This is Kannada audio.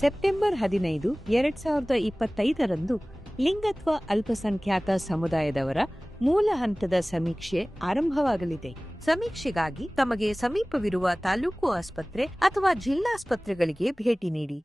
ಸೆಪ್ಟೆಂಬರ್ ಹದಿನೈದು, ಎರಡ್ ಸಾವಿರದ ಇಪ್ಪತ್ತೈದರಂದು ಲಿಂಗತ್ವ ಅಲ್ಪಸಂಖ್ಯಾತ ಸಮುದಾಯದವರ ಮೂಲ ಹಂತದ ಸಮೀಕ್ಷೆ ಆರಂಭವಾಗಲಿದೆ. ಸಮೀಕ್ಷೆಗಾಗಿ ತಮಗೆ ಸಮೀಪವಿರುವ ತಾಲೂಕು ಆಸ್ಪತ್ರೆ ಅಥವಾ ಜಿಲ್ಲಾಸ್ಪತ್ರೆಗಳಿಗೆ ಭೇಟಿ ನೀಡಿ.